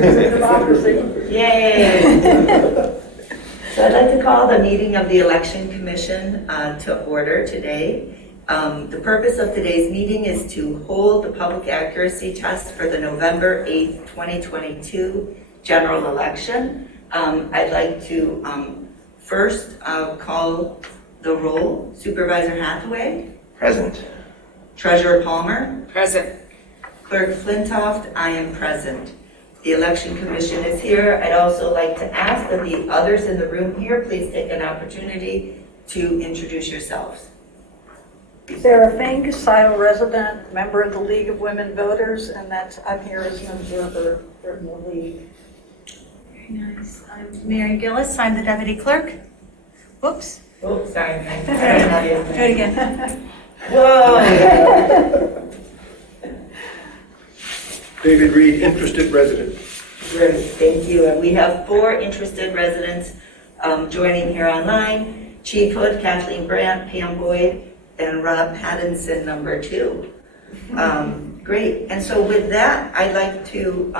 Democracy. Yay! So I'd like to call the meeting of the Election Commission to order today. The purpose of today's meeting is to hold the public accuracy test for the November 8th, 2022 general election. I'd like to first call the roll. Supervisor Hathaway? Present. Treasurer Palmer? Present. Clerk Flintoft? I am present. The Election Commission is here. I'd also like to ask that the others in the room here please take an opportunity to introduce yourselves. Sarah Fink, Scio resident, member of the League of Women Voters, and I'm here as an observer from the League. Very nice. I'm Mary Gillis. I'm the deputy clerk. Whoops. Oh, sorry. Do it again. Whoa! David Reed, interested resident. Great, thank you. And we have 4 interested residents joining here online. Chief Hood, Kathleen Brandt, Pam Boyd, and Rob Pattinson, number 2. Great. And so with that, I'd like to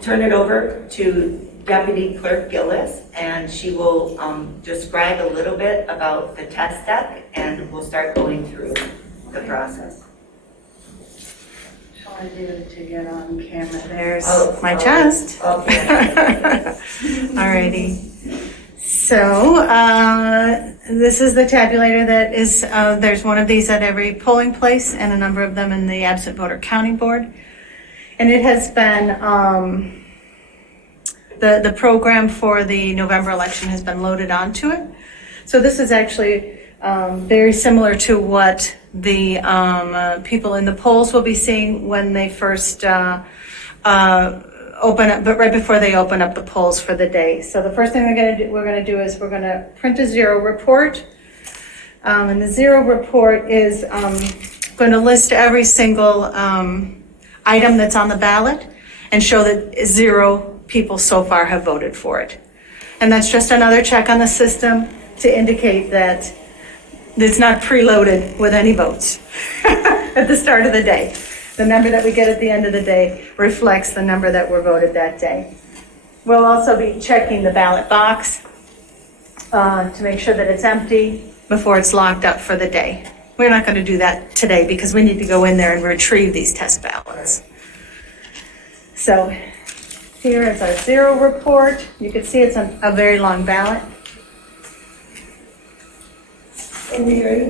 turn it over to Deputy Clerk Gillis, and she will describe a little bit about the test deck, and we'll start going through the process. Shall I do to get on camera? There's my chest. Okay. Alrighty. So this is the tabulator that is, there's one of these at every polling place and a number of them in the absent voter counting board. And it has been, the program for the November election has been loaded onto it. So this is actually very similar to what the people in the polls will be seeing when they first open up, but right before they open up the polls for the day. So the first thing we're going to do is we're going to print a zero report. And the zero report is going to list every single item that's on the ballot and show that 0 people so far have voted for it. And that's just another check on the system to indicate that it's not preloaded with any votes at the start of the day. The number that we get at the end of the day reflects the number that were voted that day. We'll also be checking the ballot box to make sure that it's empty before it's locked up for the day. We're not going to do that today because we need to go in there and retrieve these test ballots. So here is our zero report. You can see it's a very long ballot. And Mary,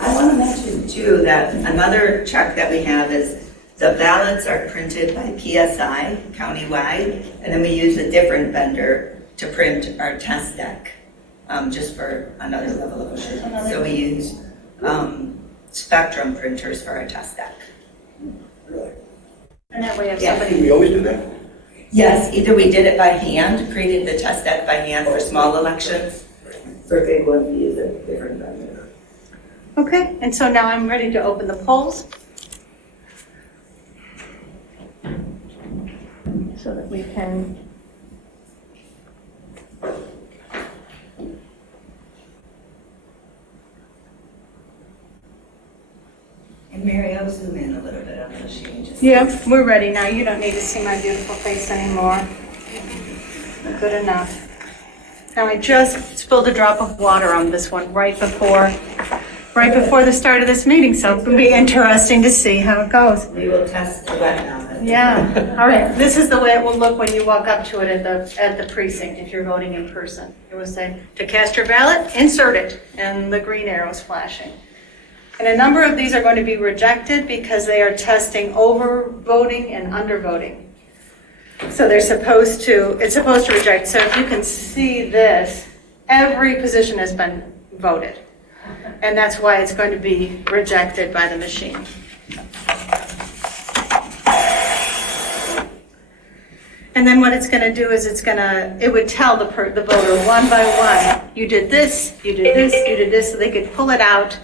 I want to mention too that another check that we have is the ballots are printed by PSI countywide, and then we use a different vendor to print our test deck, just for another level of assurance. So we use Spectrum printers for our test deck. Really? And that way if Yeah. somebody... Do we always do that? Yes, either we did it by hand, created the test deck by hand for small elections. For big ones, we use a different vendor. Okay, and so now I'm ready to open the polls. So that we can... And Mary, I'll zoom in a little bit on the machine. Just Yeah, we're ready now. You don't need to see my beautiful face anymore. Good enough. Now I just spilled a drop of water on this one right before the start of this meeting, so it'll be interesting to see how it goes. We will test the wet now. Yeah, all right. This is the way it will look when you walk up to it at the precinct if you're voting in person. It will say, to cast your ballot, insert it, and the green arrow's flashing. And a number of these are going to be rejected because they are testing over voting and under voting. So it's supposed to reject. So if you can see this, every position has been voted. And that's why it's going to be rejected by the machine. And then what it's going to do is it would tell the voter one by one, you did this, you did this, you did this, so they could pull it out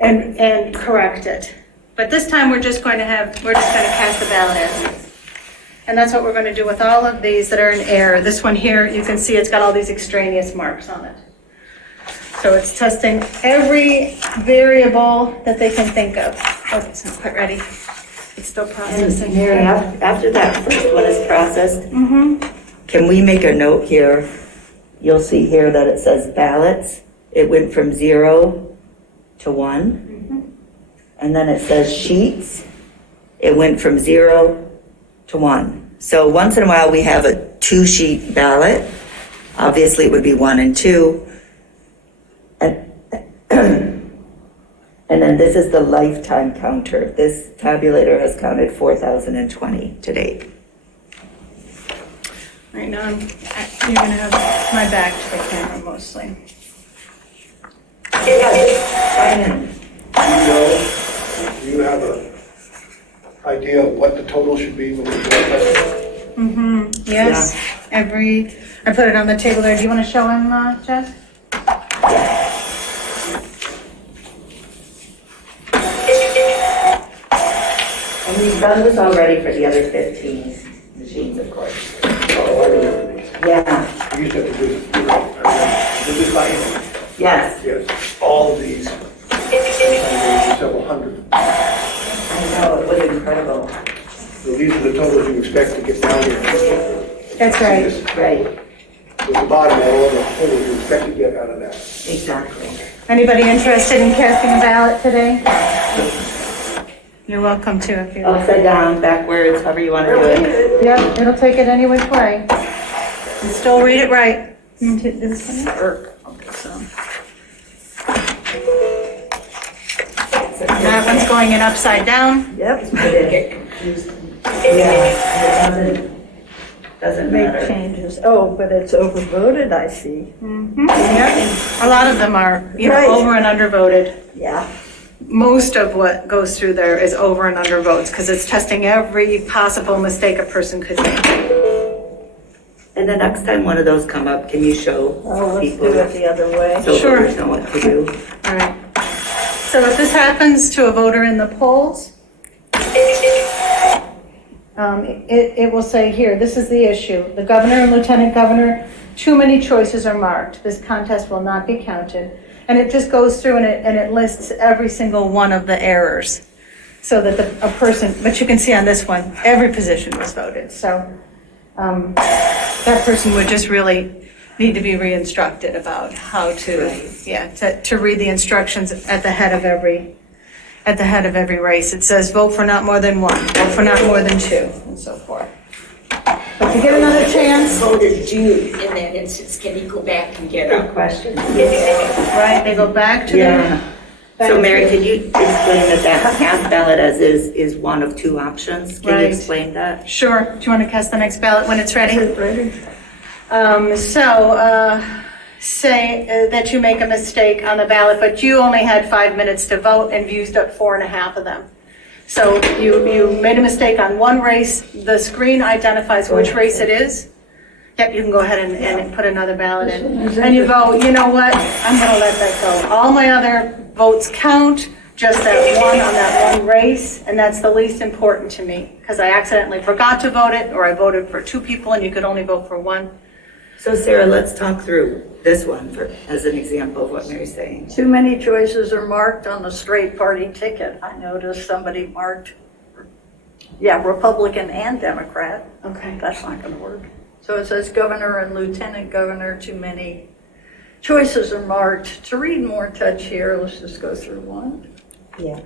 and correct it. But this time we're just going to cast the ballot as is. And that's what we're going to do with all of these that are in error. This one here, you can see it's got all these extraneous marks on it. So it's testing every variable that they can think of. Oh, it's not quite ready. It's still And processing. Mary, after that first one is processed, Mm-hmm. can we make a note here? You'll see here that it says ballots. It went from 0 to 1. And then it says sheets. It went from 0 to 1. So once in a while, we have a 2-sheet ballot. Obviously, it would be 1 and 2. And then this is the lifetime counter. This tabulator has counted 4,020 to date. Right now, you're gonna have my back to the camera mostly. Sign Do you have an idea of what the total should be when you do that? Mm-hmm, yes, I put it on the table there. Do you wanna show him, Jess? And we've done this already for the other 15 machines, of course. Yeah, We used to have to do this, this is like, yes, yes, all of these, sometimes several hundred. I know, it was incredible. So these are the totals you expect to get down here. That's right. Right, At the bottom, all of the totals you expect to get out of that. exactly. Anybody interested in casting a ballot today? You're welcome to if you like. Upside down, backwards, however you want to do it. Yep, it'll take it any which way. And still read it right. You want to do this one? Okay, so. That one's going in upside down. Yep. Yeah, it doesn't Make matter. changes. Oh, but it's overvoted, I see. Yep. A lot of them are, Right. over and under voted. Yeah. Most of what goes through there is over and under votes because it's testing every possible mistake a person could make. And the next time one of those come up, can you show Oh, let's people? do it the other way. So Sure. voters know what to do. All right. So if this happens to a voter in the polls, it will say here, this is the issue. The governor and lieutenant governor, too many choices are marked. This contest will not be counted. And it just goes through and it lists every single one of the errors. So that a person, but you can see on this one, every position was voted. So that person would just really need to be re-instructed about how to, to read the instructions at the head of every race. It says vote for not more than 1, vote for not more than 2, and so forth. But if you get another chance, Voters do in that instance, can you go back and get Good a question. right, they go back to Yeah. their. So Mary, can you explain that cast ballot as is one of 2 options? Can you Right. explain that? Sure. Do you want to cast the next ballot when it's ready? Ready? Say that you make a mistake on the ballot, but you only had 5 minutes to vote and used up 4.5 of them. So you made a mistake on one race, the screen identifies which race it is. Yep, you can go ahead and put another ballot in. And you go, you know what, I'm gonna let that go. All my other votes count, just that one on that one race, and that's the least important to me, because I accidentally forgot to vote it, or I voted for 2 people and you could only vote for 1. So Sarah, let's talk through this one as an example of what Mary's saying. Too many choices are marked on the straight party ticket. I noticed somebody marked, Republican and Democrat. Okay. That's not going to work. So it says governor and lieutenant governor, too many choices are marked. To read more touch here, let's just go through one. Yeah.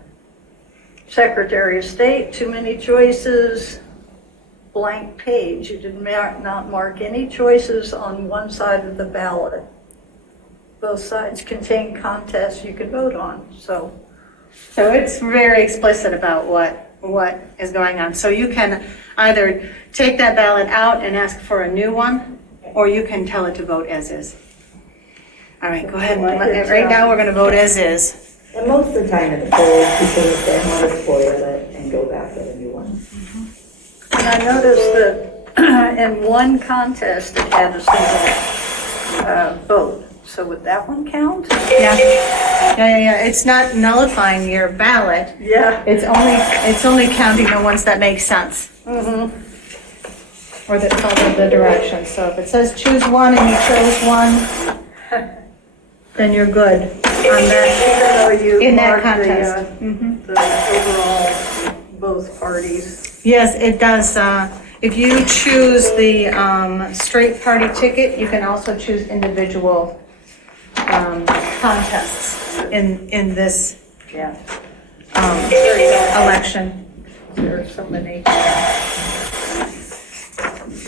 Secretary of State, too many choices. Blank page. You did not mark any choices on one side of the ballot. Both sides contain contests you could vote on, so. So it's very explicit about what is going on. So you can either take that ballot out and ask for a new one, or you can tell it to vote as is. All right, go ahead. Right now, we're going to vote as is. And most of the time in the polls, people will say, I want to spoil it and go back with a new one. And I noticed that in one contest, it had a single vote. So would that one count? Yeah. It's not nullifying your ballot. Yeah. It's only counting the ones that make sense. Mm-hmm. Or that follow the directions. So if it says choose one and you chose one, then you're good on that, Even though you in that marked contest. the overall both parties. Yes, it does. If you choose the straight party ticket, you can also choose individual contests in this Yeah. election. There are so many.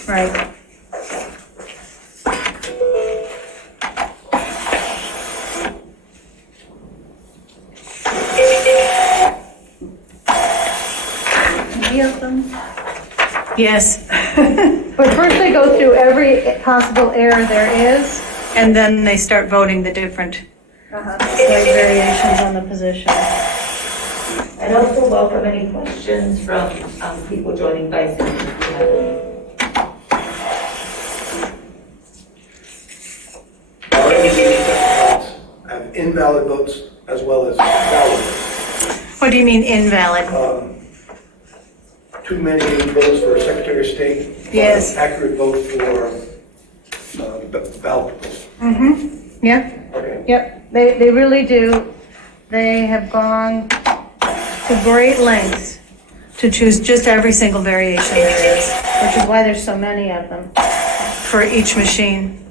Right. Any of them? Yes. But first they go through every possible error there is, and then they start voting the different variations on the position. I'd also welcome any questions from people joining by Zoom if you have any. Our votes have invalid votes as well as valid votes. What do you mean invalid? Too many votes for Secretary of State. Yes. Accurate vote for ballot votes. Yeah, Okay. yep, they really do. They have gone to great lengths to choose just every single variation there is, which is why there's so many of them for each machine.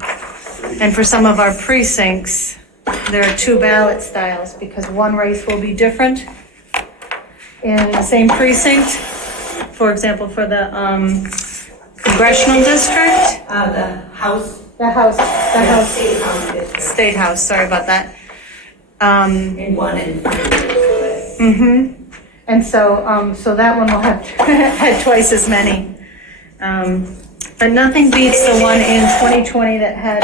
And for some of our precincts, there are 2 ballot styles because one race will be different in the same precinct. For example, for the congressional district, The House. the House, State House district. State House, sorry about that. In 1 and 3. And so, so that one will have had twice as many. But nothing beats the one in 2020 that had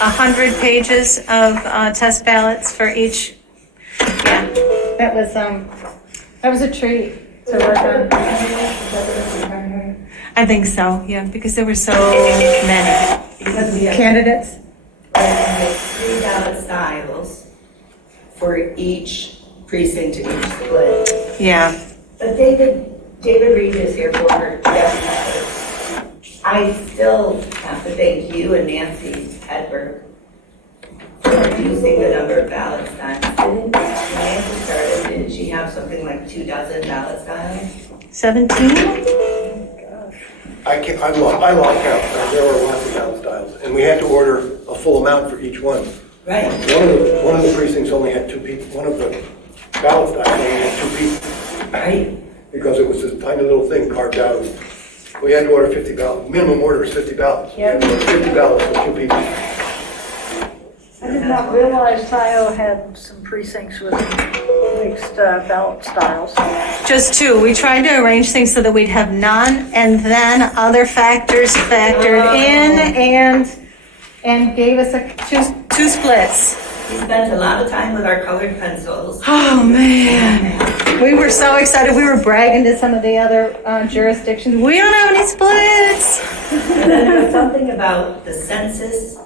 100 pages of test ballots for each. Yeah, that was a treat to work on. I think so, yeah, because there were so many Because we have candidates. 3 ballot styles for each precinct and each split. Yeah, But David Reed is here for deputy. I still have to thank you and Nancy Hedberg for reducing the number of ballot styles. When Nancy started, didn't she have something like 24 ballot styles? 17? I lost count. There were lots of ballot styles, and we had to order a full amount for each one. Right. One of the precincts only had 2 people. One of the ballot styles only had 2 people. Right. Because it was this tiny little thing carved out. We had to order 50 ballots. Minimum order is 50 ballots. Yep. 50 ballots for 2 people. I did not realize Scio had some precincts with mixed ballot styles. Just 2. We tried to arrange things so that we'd have none, and then other factors factored in and gave us two splits. We spent a lot of time with our colored pencils. Oh, man. We were so excited. We were bragging to some of the other jurisdictions. We don't have any splits. And then there was something about the census,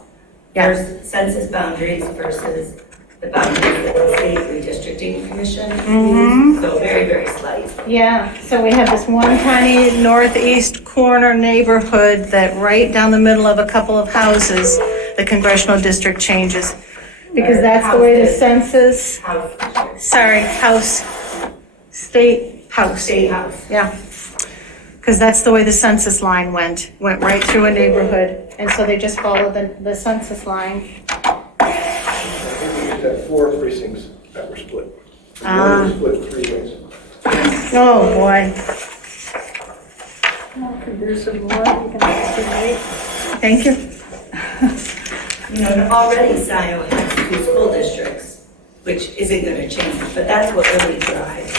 Yeah. census boundaries versus the boundaries that the state redistricting commission Mm-hmm. used. So very, very slight. Yeah, so we have this one tiny northeast corner neighborhood that right down the middle of a couple of houses, the congressional district changes. Because that's the way the census, House district. state house. State house. Yeah. Because that's the way the census line went right through a neighborhood. And so they just followed the census line. I think we used to have 4 precincts that were split. Ah. One was split 3 ways. Oh, boy. Okay, there's some more you can estimate. Thank you. You know, and already Scio has 2 school districts, which isn't going to change, but that's what really drives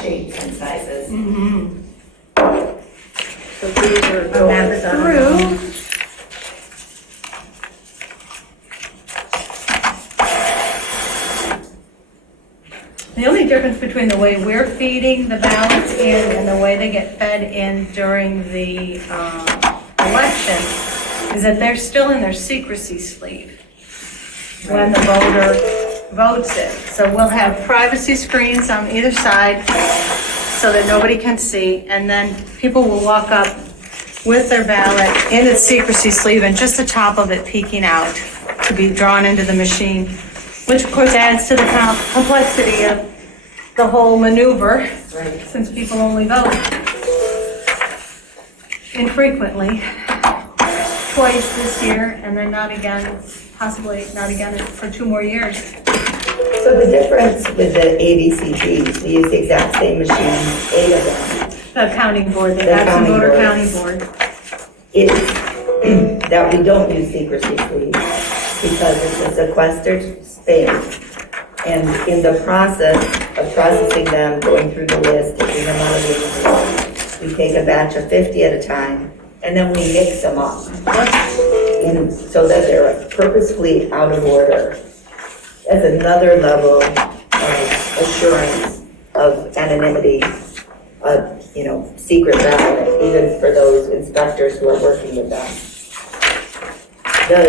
shapes and sizes. So these are going through. The only difference between the way we're feeding the ballots in and the way they get fed in during the election is that they're still in their secrecy sleeve when the voter votes it. So we'll have privacy screens on either side so that nobody can see, and then people will walk up with their ballot in its secrecy sleeve and just the top of it peeking out to be drawn into the machine, which of course adds to the complexity of the whole maneuver, Right. since people only vote infrequently, twice this year, and then not again, possibly not again for 2 more years. So the difference with the ABCGs, we use the exact same machines, 8 of them, The counting board, the The absent counting voter board. counting board. is that we don't use secrecy sleeves because it's a sequestered space. And in the process of processing them, going through the list, taking them out of the, we take a batch of 50 at a time, and then we mix them up. And so that they're purposefully out of order. As another level of assurance of anonymity, of, secret ballot, even for those inspectors who are working with them. The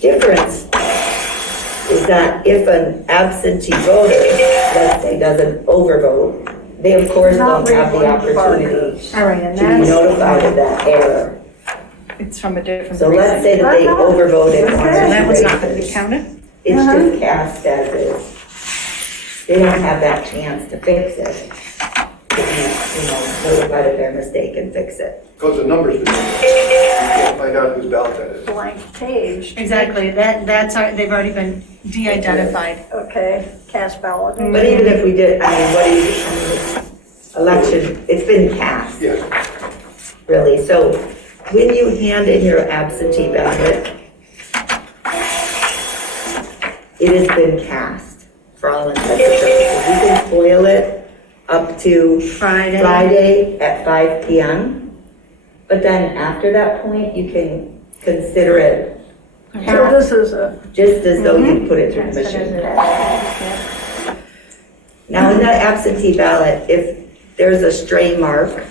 difference is that if an absentee voter, let's say, doesn't overvote, they of course Not don't have the read one opportunity All right, and to be that's, notified of that error. it's from a different So let's precinct. say that they overvoted one So or that two one's not gonna be races. counted? It's just cast as is. They don't have that chance to fix it. To be, notified of their mistake and fix it. Because the numbers do. You can't find out whose ballot that is. Blank page. Exactly, they've already been de-identified. Okay, cast ballot. But even if we did, what do you, election, it's been cast, Yes. really. So when you hand in your absentee ballot, it has been cast for all intents and purposes. You can spoil it up to Friday at 5 p.m. But then after that point, you can consider it So cast, this is a, just as though you put it through the machine. Now, in that absentee ballot, if there's a stray mark,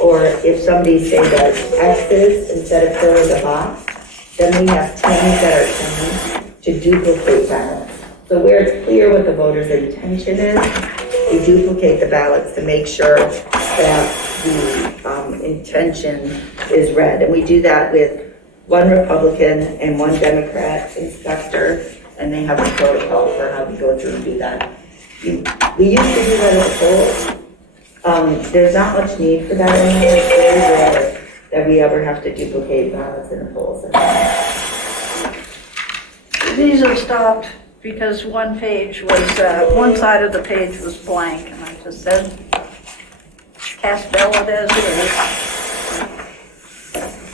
or if somebody say does X's instead of filling the box, then we have teams that are trained to duplicate ballots. So where it's clear what the voter's intention is, we duplicate the ballots to make sure that the intention is read. And we do that with one Republican and one Democrat inspector, and they have a protocol for how we go through and do that. We used to do that at the polls. There's not much need for that anymore. It's very rare that we ever have to duplicate ballots in the polls. these are stopped because one page was, one side of the page was blank, and I just said, cast ballot as is.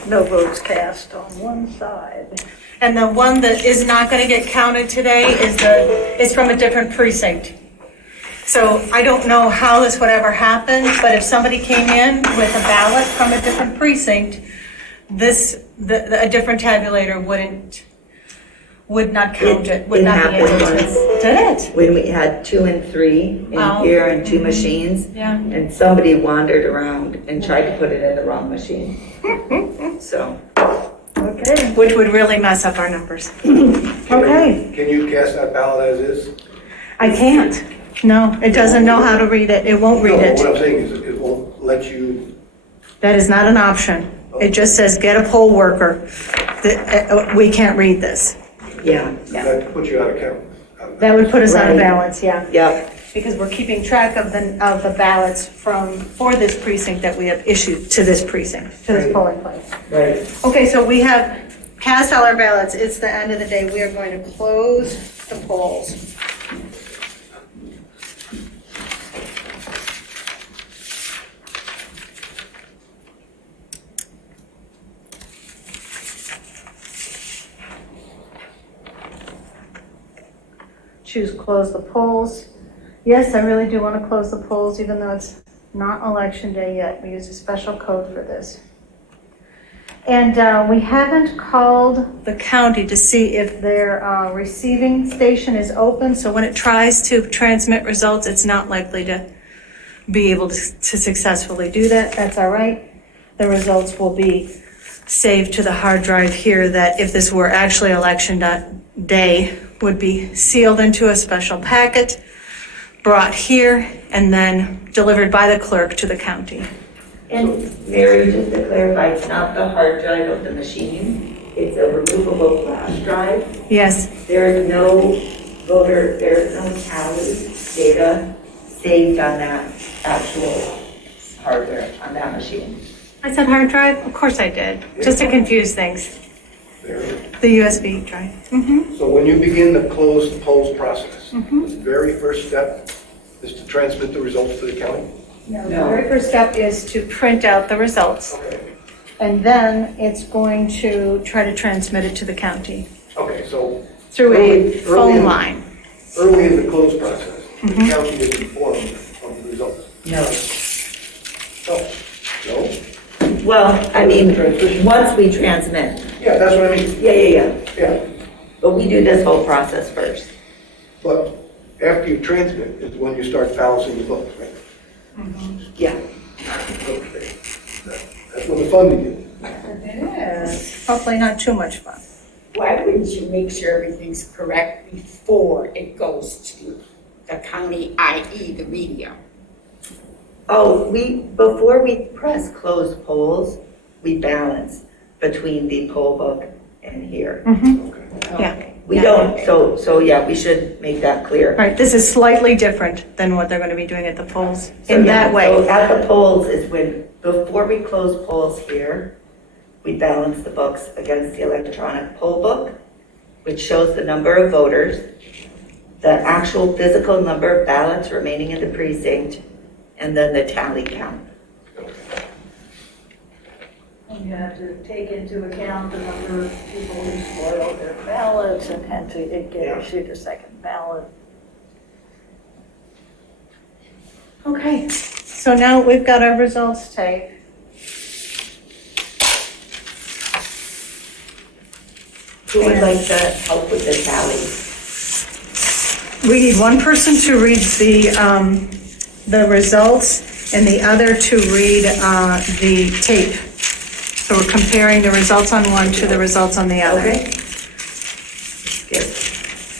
No votes cast on one side. And the one that is not gonna get counted today is from a different precinct. So I don't know how this would ever happen, but if somebody came in with a ballot from a different precinct, a different tabulator would not count it, would It not be able happened to. once. Did it? When we had 2 and 3 in Oh. here and 2 machines, Yeah. and somebody wandered around and tried to put it in the wrong machine. So, Okay. Which would really mess up our numbers. Okay. Can you cast that ballot as is? I can't. No, it doesn't know how to read it. It won't read No, it. what I'm saying is it won't let you, That is not an option. It just says, get a poll worker. We can't read this. yeah, that puts you out of count. That would put us out of Right. balance, yeah. yep, Because we're keeping track of the ballots for this precinct that we have issued to this precinct, to this Right. polling place. right. Okay, so we have cast all our ballots. It's the end of the day. We are going to close the polls. Choose close the polls. Yes, I really do want to close the polls, even though it's not election day yet. We use a special code for this. And we haven't called the county to see if their receiving station is open. So when it tries to transmit results, it's not likely to be able to successfully do that. That's all right. The results will be saved to the hard drive here that if this were actually election day, would be sealed into a special packet, brought here, and then delivered by the clerk to the county. And Mary, just to clarify, it's not the hard drive of the machine, it's a removable flash drive. Yes, There is no tally data saved on that actual hardware, on that machine. I said hard drive? Of course I did, just to confuse things. There. The USB drive. Mm-hmm. So when you begin the closed polls process, the very first step is to transmit the results to the county? No, the very first step is to print out the results, Okay. and then it's going to try to transmit it to the county Okay, so through a Early phone in- line. early in the closed process, the county is informed of the results. No. No? Well, I mean, once we transmit. Yeah, that's what I mean. Yeah. Yeah. But we do this whole process first. But after you transmit is when you start balancing the books, right? Yeah. Okay. That's when the fun begins. It is. Hopefully not too much fun. Why wouldn't you make sure everything's correct before it goes to the county, i.e. the media? Oh, before we press close polls, we balance between the poll book and here. Yeah. We don't, so yeah, we should make that clear. Right, this is slightly different than what they're going to be doing at the polls So, in yeah, that way. So at the polls is when, before we close polls here, we balance the books against the electronic poll book, which shows the number of voters, the actual physical number of ballots remaining in the precinct, and then the tally count. And you have to take into account the number of people who spoiled their ballots and had to get issued a second ballot. Okay, so now we've got our results tape. Who would like to help with the tally? We need one person to read the results and the other to read the tape. So we're comparing the results on one to the results on the other. Okay. Good.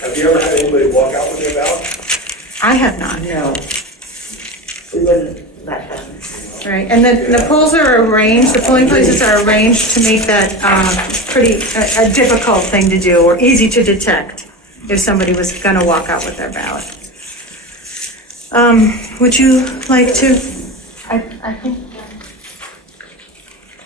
Have you ever had anybody walk out with their ballot? I have not. No. We wouldn't let them. Right, and the polls are arranged, the polling places are arranged to make that pretty, a difficult thing to do or easy to detect if somebody was gonna walk out with their ballot. Would you like to? I think.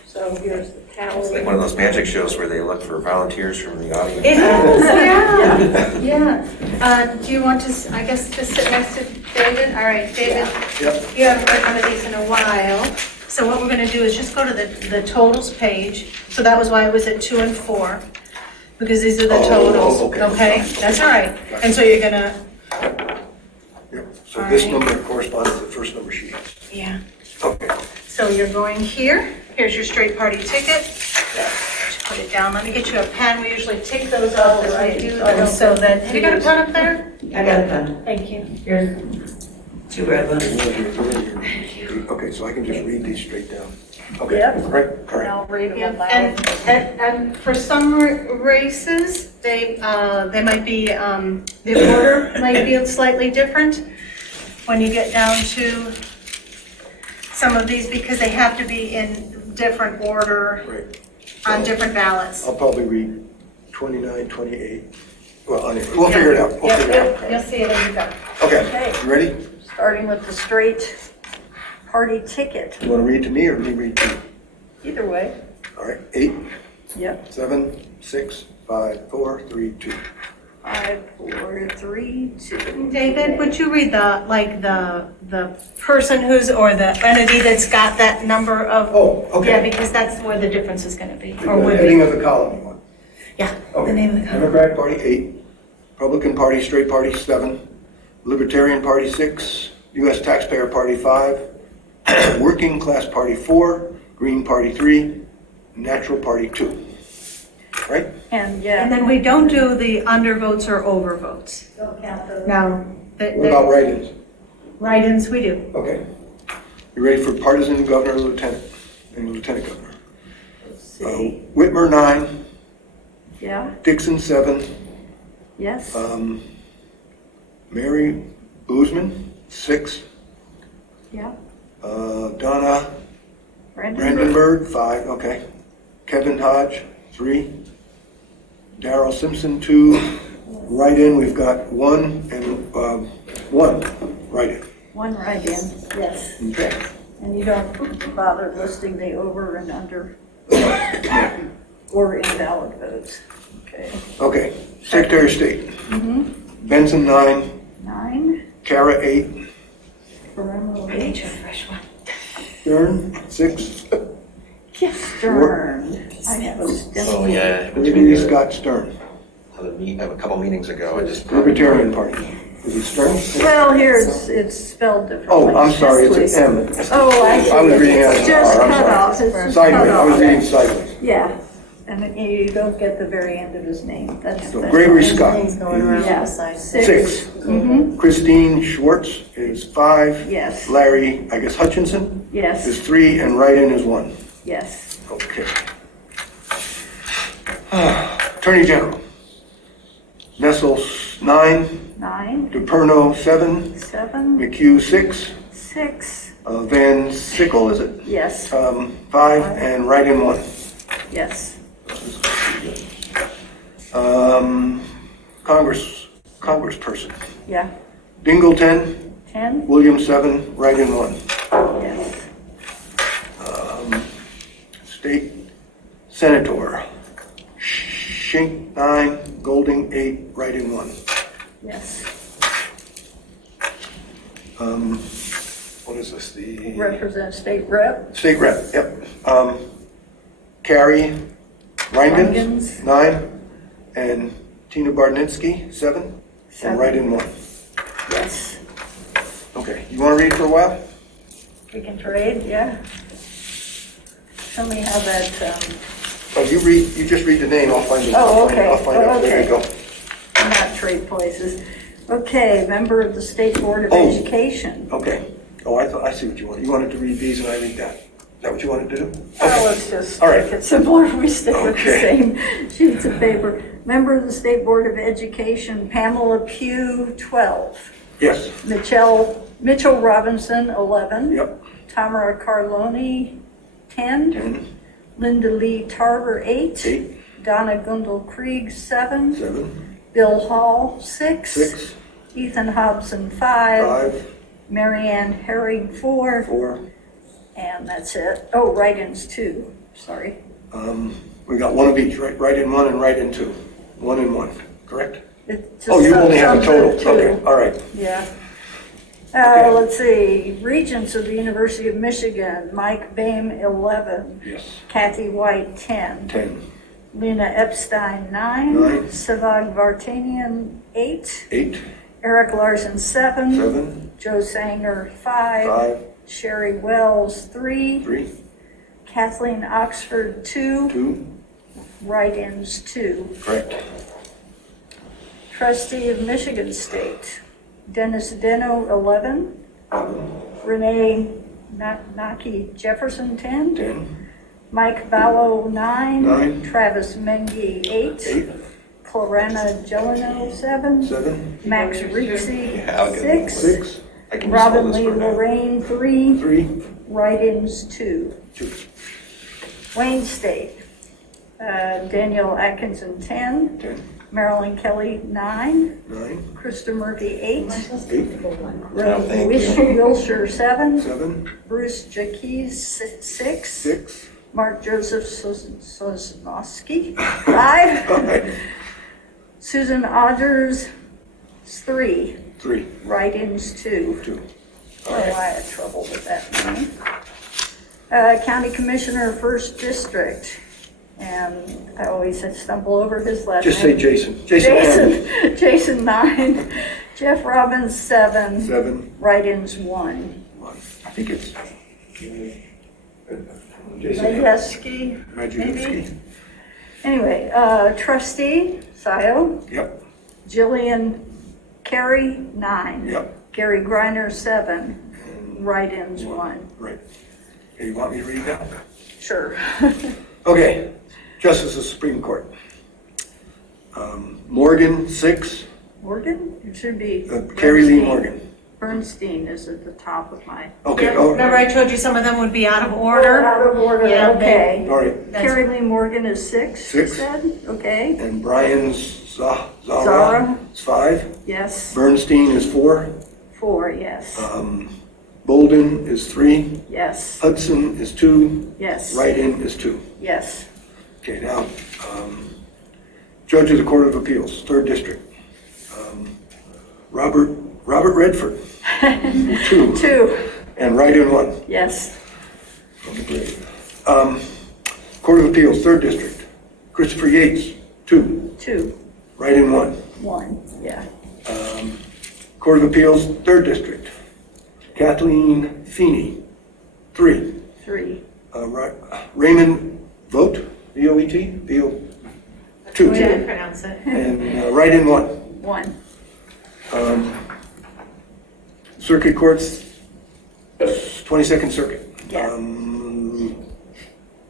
So here's the It's tally. like one of those magic shows where they look for volunteers from the audience. It is, yeah. Do you want to, I guess, just sit next to David? All right, David, Yep. you haven't read one of these in a while. So what we're gonna do is just go to the totals page. So that was why it was at 2 and 4, because these are the totals, okay? That's all right. And so you're gonna, Yep. So this All right. number corresponds to the first number sheet. yeah. Okay. So you're going here. Here's your straight party ticket. Just put it down. Let me get you a pen. We usually take those off as we do them so that, have you got a pen up there? I got a pen. Thank you. Here's 2 red ones. Okay, so I can just read these straight down. Okay. Yep. Right, And correct. I'll read them Yeah, aloud. and for some races, they might be, the order might be slightly different when you get down to some of these because they have to be in different order Right. on different ballots. I'll probably read 29, 28. Well, anyway, we'll figure it out. We'll Yep, figure it yep, you'll see it as you go. out. Okay, you ready? Starting with the straight party ticket. You want to read to me or me read to you? Either way. All right, 8, Yep. 7, 6, 5, 4, 3, 2. 5, 4, 3, 2. David, would you read the person who's, or the entity that's got that number of? Oh, okay. Yeah, because that's where the difference is gonna be, or The would heading be. of the column you want. Yeah, Okay. the name of the company. Democratic Party, 8. Republican Party, Straight Party, 7. Libertarian Party, 6. U.S. Taxpayer Party, 5. Working Class Party, 4. Green Party, 3. Natural Party, 2. Right? And And yeah, then we don't do the undervotes or overvotes. don't count those. No. What about write-ins? Write-ins, we do. Okay. You ready for partisan governor, lieutenant, and lieutenant governor? Let's see. Whitmer, 9. Yeah, Dixon, 7. yes, Mary Boozman, 6. yeah. Donna Brandon? Brandenburg, 5, okay. Kevin Hodge, 3. Darrell Simpson, 2. Write-in, we've got 1 and 1 write-in. One write-in, yes. Okay. And you don't bother listing the over and under or invalid votes. Okay. Okay, Secretary of State. Benson, 9. 9, Kara, 8. Parental I need 8, you a fresh one. Stern, 6. Stern. I have a Oh, yeah. Maybe Scott Stern. A couple meetings ago, I just. Libertarian Party. Is it Stern? Well, here it's spelled differently. Oh, I'm sorry, it's an M. Oh, I see. I was reading out It's of just R, I'm cut sorry. off. It's just Sideways, cut I was off. reading sideways. Yeah, and then you don't get the very end of his name. That's So Gregory Scott Going around Yeah, the side. 6. Mm-hmm, Christine Schwartz is 5. yes, Larry, I guess Hutchinson is yes, 3, and write-in is 1. yes. Okay. Attorney General. Nessel, 9. 9, DePerno, 7. 7, McHugh, 6. 6, Van Sickle, is it? yes, 5, and write-in 1. yes. Congressperson. Yeah, Dingle, 10. 10, William, 7. Write-in 1. yes. State Senator. Shink, 9. Golding, 8. Write-in 1. Yes. What is this? The Represent state rep. state rep, yep. Carrie Reingens, Reingens. 9. And Tina Barnitsky, 7. Seven. And write-in 1. Yes. Okay, you want to read for a while? We can trade, yeah. Show me how that, Oh, you just read the name, I'll find it. Oh, okay. I'll find out, there you Okay. go. not trade places. Okay, member of the State Board of Oh. Education. Okay. Oh, I see what you want. You wanted to read these and I read that. Is that what you wanted to do? Well, let's just All right. make it simpler if we stick with the Okay. same sheets of paper. Member of the State Board of Education, Pamela Pugh, 12. Yes. Mitchell Robinson, 11. Yep. Tamara Carloni, 10. 10, Linda Lee Tarver, 8. 8, Donna Gundel Krieg, 7. 7, Bill Hall, 6. 6, Ethan Hobson, 5. 5, Marianne Herring, 4. 4. And that's it. Oh, write-ins, 2. Sorry. We got one of each, right? Write-in 1 and write-in 2. 1 and 1, correct? It just Oh, you only have a sums total. up to- Okay, all right. Yeah. Okay. Let's see, Regents of the University of Michigan, Mike Boehm, 11. Yes. Kathy White, 10. 10, Lena Epstein, 9. 9. Savag Vartanian, 8. 8, Eric Larson, 7. 7, Joe Sanger, 5. 5, Sherry Wells, 3. 3, Kathleen Oxford, 2. 2, Write-ins, 2. correct. Trustee of Michigan State, Dennis Deno, 11. 11, Renee Naki Jefferson, 10. 10, Mike Ballo, 9. 9. Travis Mengi, 8. 8, Clarana Gelino, 7. 7, Max Rixey, Yeah, I'll get 6. 6, I can just hold Robin this Lee for now. Lorraine, 3. 3, Write-ins, 2. 2, Wayne State, Danielle Atkinson, 10. 10, Marilyn Kelly, 9. 9, Krista Murphy, 8. 8, No, thank you. Wilshire, 7. 7, Bruce Jackes, 6. 6. Mark Joseph Sosnowski, 5. All right. Susan Odgers, 3. 3, Write-ins, 2. 2. Oh, I had trouble with that name. County Commissioner, 1st District, and I always stumble over his last name. Just say Jason. Jason M. Jason, 9. Jeff Robbins, 7. 7, Write-ins, 1. 1. I think it's Jason M. Majeski, Majewski. Anyway, Trustee, Scio, Yep, Jillian Carey, 9. yep. Gary Griner, 7. And Write-ins, 1. Right. Okay, you want me to read that? Sure. Okay, Justice of the Supreme Court. Morgan, 6. Morgan? It should be. Carrie Lee Bernstein. Morgan. Bernstein is at the top of my. Okay, oh, Remember I told you some of them would be out of order? Out of order, Yeah, okay. all right. Carrie Lee Morgan is 6, you 6. said? Okay, And Brian Zara Zara. is 5. yes, Bernstein is 4. 4, yes. Bolden is 3. Yes, Hudson is 2. yes, Write-in is 2. yes. Okay, now, Judge of the Court of Appeals, 3rd District. Robert Redford, 2. 2, And write-in 1. yes. Court of Appeals, 3rd District. Christopher Yates, 2. 2, Write-in 1. 1, yeah. Court of Appeals, 3rd District. Kathleen Feeney, 3. 3, Raymond Vogt, V-O-E-T, V-O, 2. Way to pronounce it. And write-in 1. 1, Circuit Courts, 22nd Circuit. Yeah.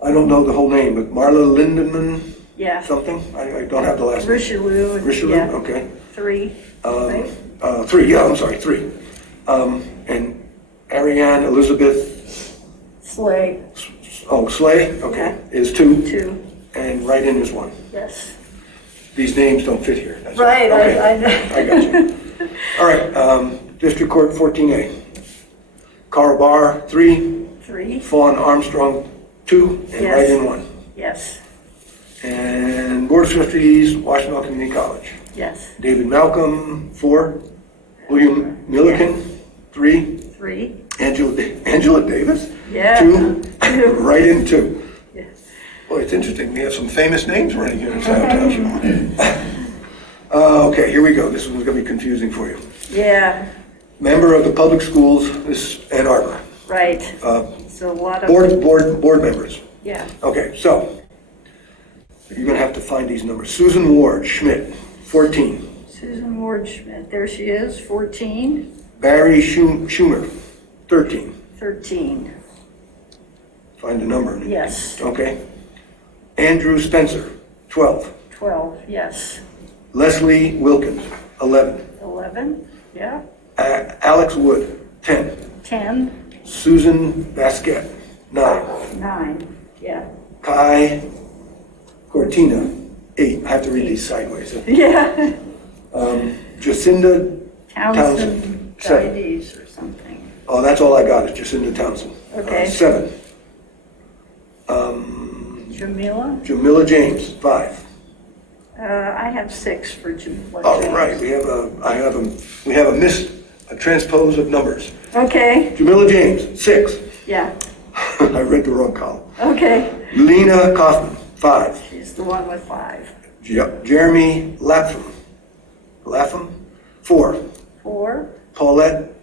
I don't know the whole name, but Marla Lindemann yeah. something? I don't have the last name. Richelieu, Richelieu, yeah, okay. 3, right? 3, yeah, I'm sorry, 3. And Ariane Elizabeth, Slay, Slay, okay, is 2. 2, And write-in is 1. yes. These names don't fit here. That's all. Right, Okay, I I got you. All right, District Court 14A. Carl Barr, 3. 3, Fawn Armstrong, 2. And Yes. write-in 1. yes, And Board of Trustees, Washington Community College. yes. David Malcolm, 4. William Milliken, 3. 3, Angela Davis, yeah. 2. 2, Write-in 2. yes. Boy, it's interesting. We have some famous names running here in South Township. Okay, here we go. This one's going to be confusing for you. Yeah, Member of the public schools, this is Ann Arbor. right. Uh, So a lot of, Board members. yeah, Okay, so you're going to have to find these numbers. Susan Ward Schmidt, 14. Susan Ward Schmidt, there she is, 14, Barry Schumer, 13. 13, Find the number. yes. Okay. Andrew Spencer, 12. 12, yes. Leslie Wilkins, 11. 11, yeah. Alex Wood, 10. 10, Susan Basquette, 9. 9, yeah. Kai Cortina, 8. I have to read these sideways. Yeah. Jacinda Townsend Townsend, 7. Dides or something. Oh, that's all I got is Jacinda Townsend. Okay. 7. Jamila James, 5. I have 6 for Jamila. Oh, James. right, we have a transpose of numbers. Okay, Jamila James, 6. yeah, I read the wrong column. okay. Lena Kaufman, 5. She's the one with 5. Jeremy Lapham, 4. 4, Paulette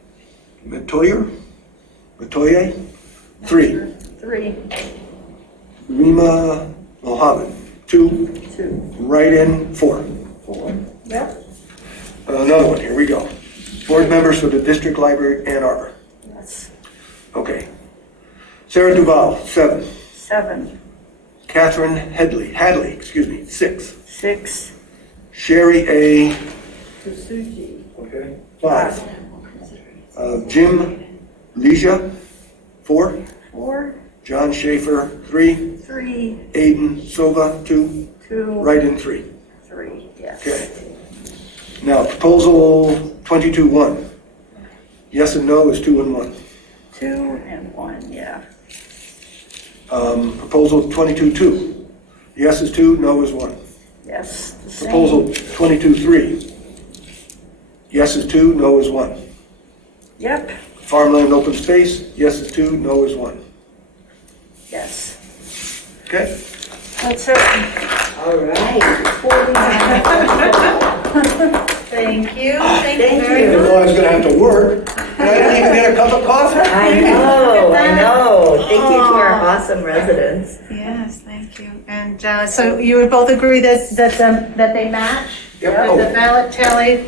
Metoyer, 3. 3, Rima Mohammed, 2. 2, Write-in, 4. 4. Yep, Another one, here we go. Board members for the District Library, Ann Arbor. yes. Okay. Sarah Duval, 7. 7, Catherine Hadley, 6. 6, Sherry A. Kusuji, 5. Jim Leisha, 4. 4, John Schaefer, 3. 3, Aiden Sova, 2. 2, Write-in, 3. 3, yes. Okay. Now, proposal 22-1. Yes and no is 2 and 1. 2 and 1, yeah. Proposal 22-2. Yes is 2, no is 1. Yes, the same. Proposal 22-3. Yes is 2, no is 1. Yep, Farmland open space, yes is 2, no is 1. yes. Okay? That's it. All right. Thank you. Thank very you. I didn't know I was gonna have to work, and I didn't even get a cup of coffee. I know. Thank you to our awesome residents. Yes, thank you. And so you would both agree that they match? Yep. That the ballot tally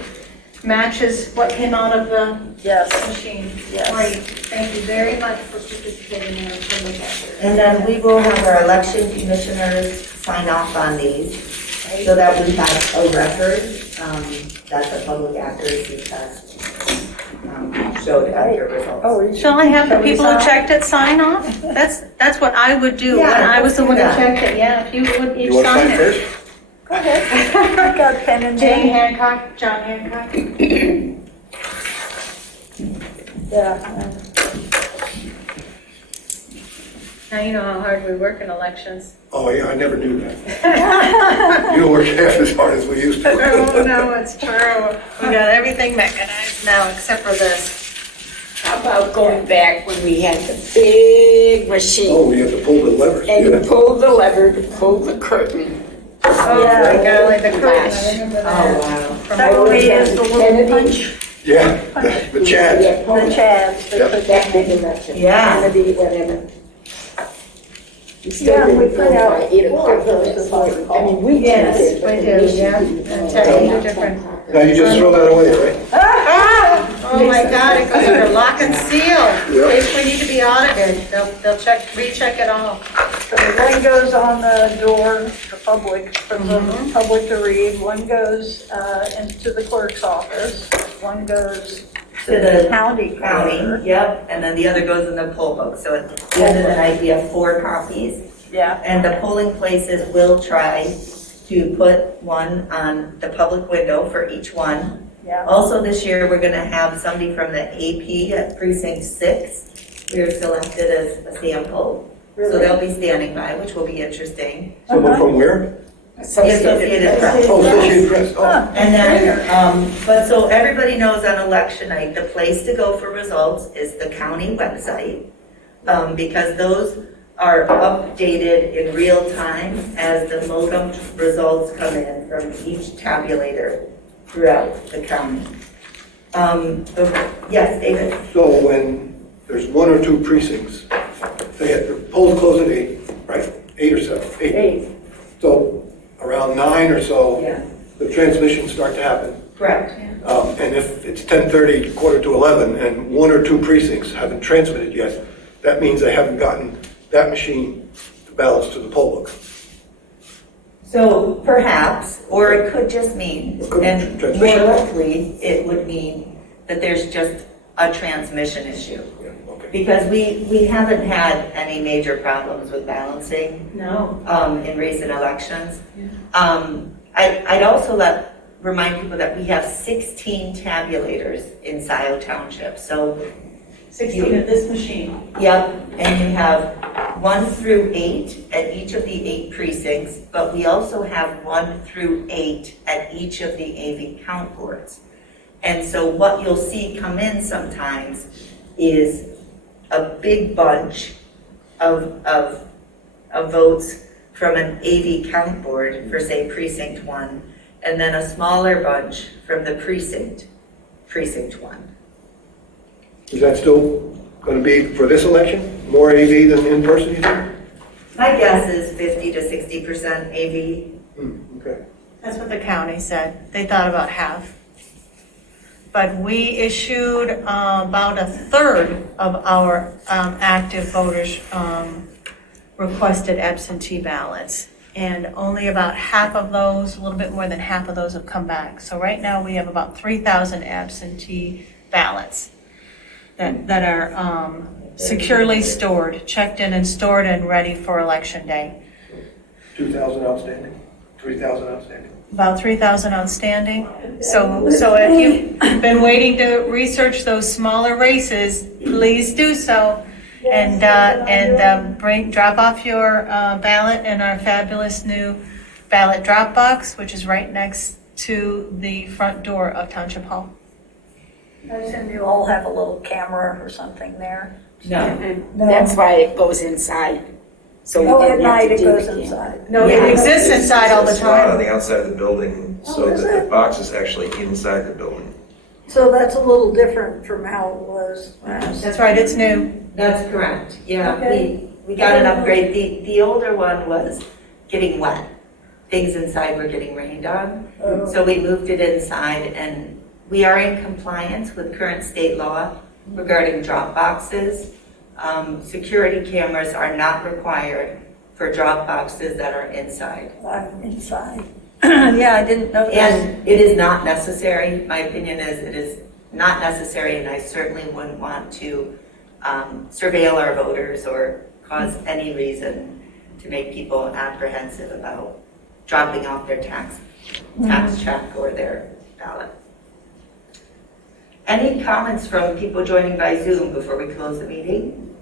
matches what came out of the Yes, machine? Yes. Great. Thank you very much for participating in our public effort. And then we will have our election commissioners sign off on these so that we have a record that the public accuracy test showed accurate results. Shall I have the Shall we people who sign? checked it sign off? That's what I would do when Yeah, I was the let's one do who that. checked it. Yeah, if you would each You want to sign sign it. first? go ahead. I got pen and Jane ink. Hancock, John Hancock. Yeah. Now you know how hard we work in elections. Oh, yeah, I never knew that. You work half as hard as we used to. Oh, no, it's true. We got everything mechanized now except for this. How about going back when we had the big Oh, machine? we had to pull the levers. And you Yeah. pull the lever to pull the curtain. Oh, Yeah. my God, like the curtain, I Gosh. remember Oh, that. wow. From That old would be days. as the little Kennedy. punch, Yeah, the Chads. the chads. They Yep. put That big election. Yeah. Kennedy, whatever. We still Yeah, we didn't put go out by 8 more o'clock of those, this if I morning. recall. I mean, we Yes, did, but we the do, nation yeah. didn't. And techniques are different. Now you just throw that away, right? Oh, my God, it goes under lock and seal. In Yep. case we need to be audited, they'll check, recheck it all. So one goes on the door, the public, for the public to read, one goes into the clerk's office, one goes To the county county, clerk. yep, and then the other goes in the poll book. So at the end of the night, we have 4 copies. Yeah, And the polling places will try to put one on the public window for each one. yeah. Also this year, we're gonna have somebody from the AP at precinct 6. We were selected as a sample. So they'll be standing by, which will be interesting. Someone from where? The Associated Press. Oh, Associated Press. Oh, Huh. And then, but so everybody knows on election night, the place to go for results is the county website. Because those are updated in real time as the modem results come in from each tabulator throughout the county. Yes, David? so when there's 1 or 2 precincts, they had, the polls close at 8, right? 8 or 7? 8. So around 9 or so, Yeah, the transmissions start to happen. correct. And if it's 10:30, quarter to 11, and 1 or 2 precincts haven't transmitted yet, that means they haven't gotten that machine to balance to the poll book. So perhaps, or it could just mean, It could be and more transmission. likely, it would mean that there's just a transmission issue. Yeah, okay. Because we haven't had any major problems with balancing No. in recent elections. I'd also remind people that we have 16 tabulators in Scio Township. So, 16 of this machine. yep, and you have 1 through 8 at each of the 8 precincts, but we also have 1 through 8 at each of the AV count boards. And so what you'll see come in sometimes is a big bunch of votes from an AV count board for, say, precinct 1, and then a smaller bunch from the precinct 1. Is that still going to be, for this election, more AV than in person, you think? My guess is 50 to 60% AV. Okay. That's what the county said. They thought about half. But we issued about a third of our active voters requested absentee ballots. And only about half of those, a little bit more than half of those have come back. So right now, we have about 3,000 absentee ballots that are securely stored, checked in and stored and ready for election day. 2,000 outstanding, 3,000 outstanding. About 3,000 outstanding. So if you've been waiting to research those smaller races, please do so. And drop off your ballot in our fabulous new ballot drop box, which is right next to the front door of Township Hall. I assume you all have a little camera or something there. No. That's why it goes inside. So Oh, we at didn't have night to it do goes the camera. inside. No, Yeah. it exists inside all the It's a slot on time. the outside of the building, so Oh, is that it? the box is actually inside the building. So that's a little different from how it was last. That's right, it's new. That's correct, yeah. Okay. We got an upgrade. The older one was getting wet. Things inside were getting rained on. Oh. So we moved it inside, and we are in compliance with current state law regarding drop boxes. Security cameras are not required for drop boxes that are inside. I'm inside. Yeah, I didn't know that. And it is not necessary. My opinion is it is not necessary, and I certainly wouldn't want to surveil our voters or cause any reason to make people apprehensive about dropping off their tax check or their ballot. Any comments from people joining by Zoom before we close the meeting?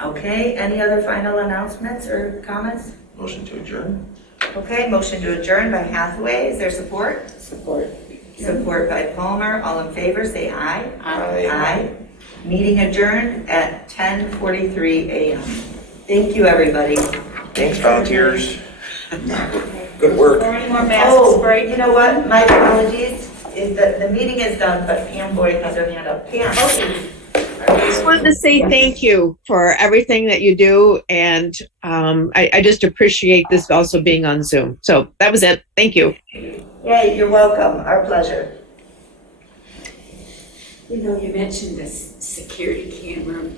Okay, any other final announcements or comments? Motion to adjourn? Okay, motion to adjourn by Hathaway, is there support? Support. Support by Palmer, all in favor, say aye. Aye. Aye. Meeting adjourned at 10:43 a.m. Thank you, everybody. Thanks, volunteers. Good work. Or any more masks, Oh, break? you know what, my apologies, is that the meeting is done, but Pam Boyd has her hand up. Pam? I just wanted to say thank you for everything that you do, and I just appreciate this also being on Zoom. So that was it. Thank you. Yay, you're welcome, our pleasure. You know, you mentioned this security camera